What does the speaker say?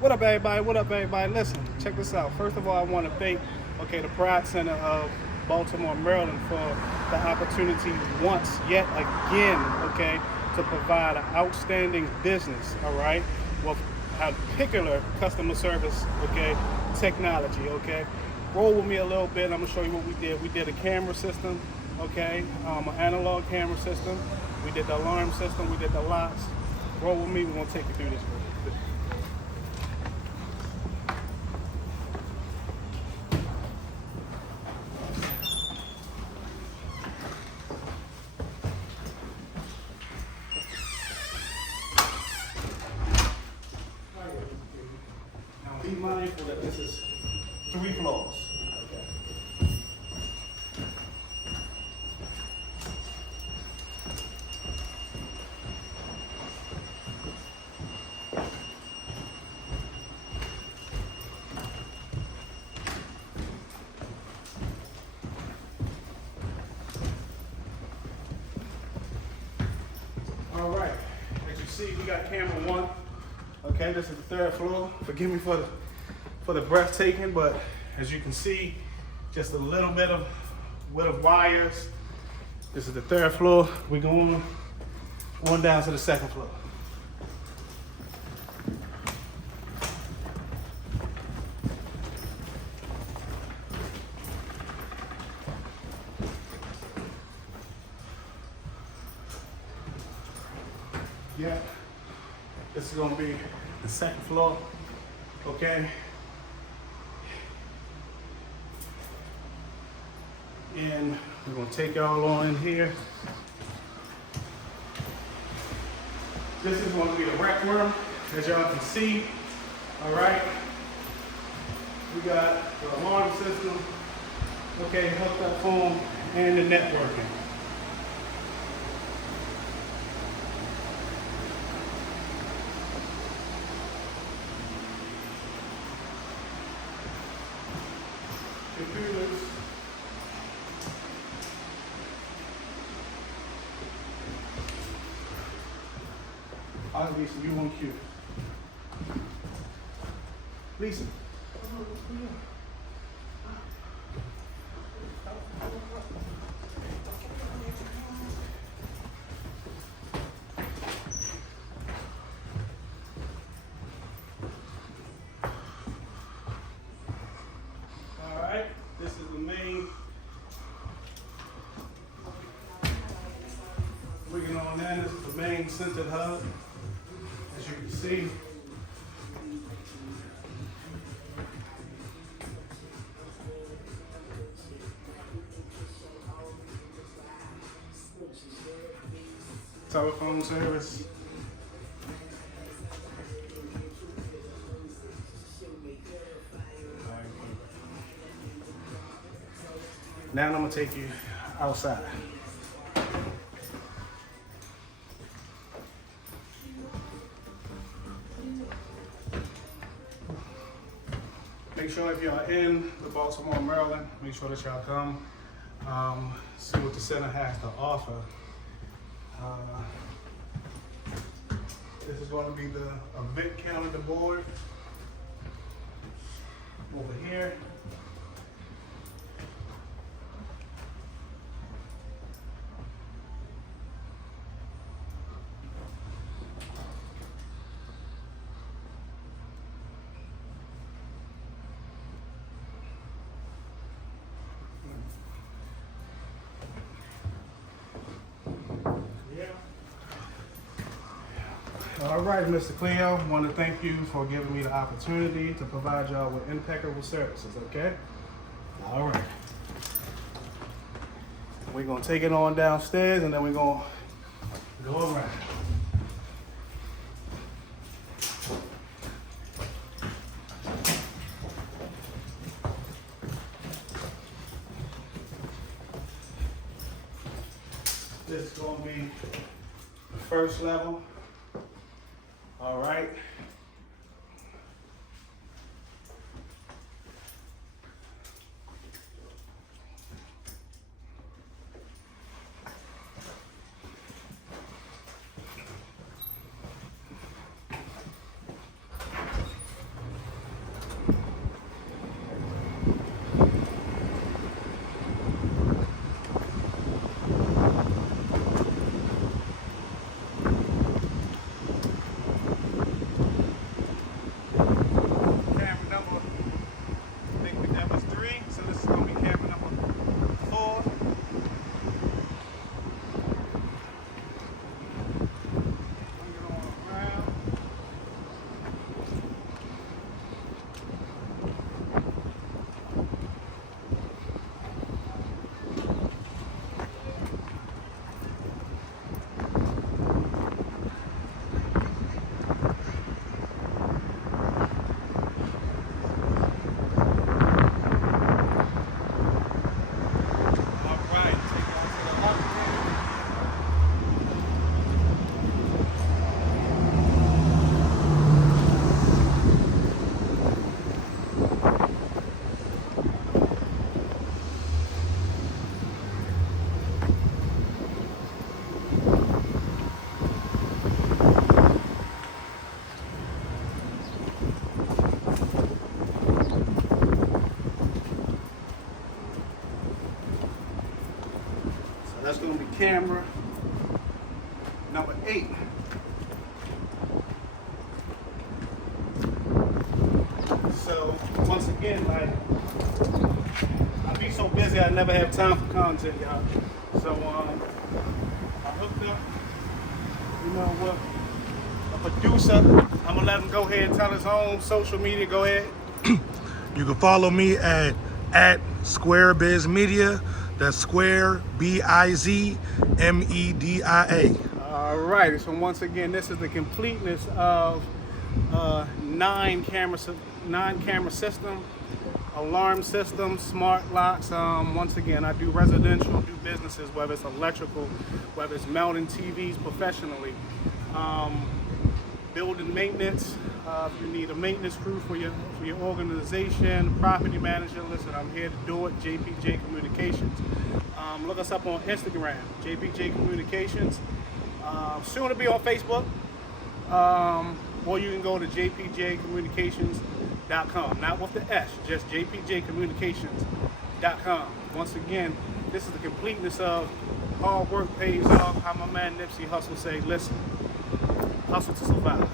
What up, everybody? What up, everybody? Listen, check this out. First of all, I want to thank, the Pride Center of Baltimore, Maryland, for the opportunity once yet again, to provide an outstanding business, all right, with particular customer service, technology, Roll with me a little bit. I'm gonna show you what we did. We did a camera system, an analog camera system. We did the alarm system. We did the locks. Roll with me. We're gonna take you through this. Now be mindful that this is 3 floors. All right, as you see, we got camera 1. Okay, this is the 3rd floor. Forgive me for the breathtaking, but as you can see, just a little bit of width of wires. This is the 3rd floor. We're going on down to the 2nd floor. Yeah, this is gonna be the 2nd floor, okay? And we're gonna take y'all on in here. This is gonna be the rec room, as y'all can see, all right? We got the alarm system, hooked up phone, and the networking. Computers. Lisa, you on cue. Lisa. All right, this is the main. Bringing on in, this is the main centered hub. As you can see, telephone service. Now I'm gonna take you outside. Make sure if y'all in the Baltimore, Maryland, make sure that y'all come see what the center has to offer. This is going to be the event calendar board over here. All right, Mr. Cleo, I want to thank you for giving me the opportunity to provide y'all with impeccable services, okay? All right. We're going to take it on downstairs and then we're going to go around. This is going to be the first level. All right. camera number 8. So once again, like, I be so busy I never have time for content, y'all. So I hooked up, you know what, a producer. I'm gonna let him go ahead and tell his own social media. Go ahead. You can follow me at Square Biz Media. That's Square BIZMEDIA. All right. So once again, this is the completeness of 9-camera system, alarm system, smart locks. Once again, I do residential, do businesses, whether it's electrical, whether it's mounting TVs professionally, building maintenance. If you need a maintenance crew for your organization, property manager, listen, I'm here to do it. JPJ Communications. Look us up on Instagram, JPJ Communications. Soon to be on Facebook. Or you can go to jpjcommunications.com. Not with the S, just jpjcommunications.com. Once again, this is the completeness of hard work pays off. How my man Nipsey Hussle say, listen, hustle to survive.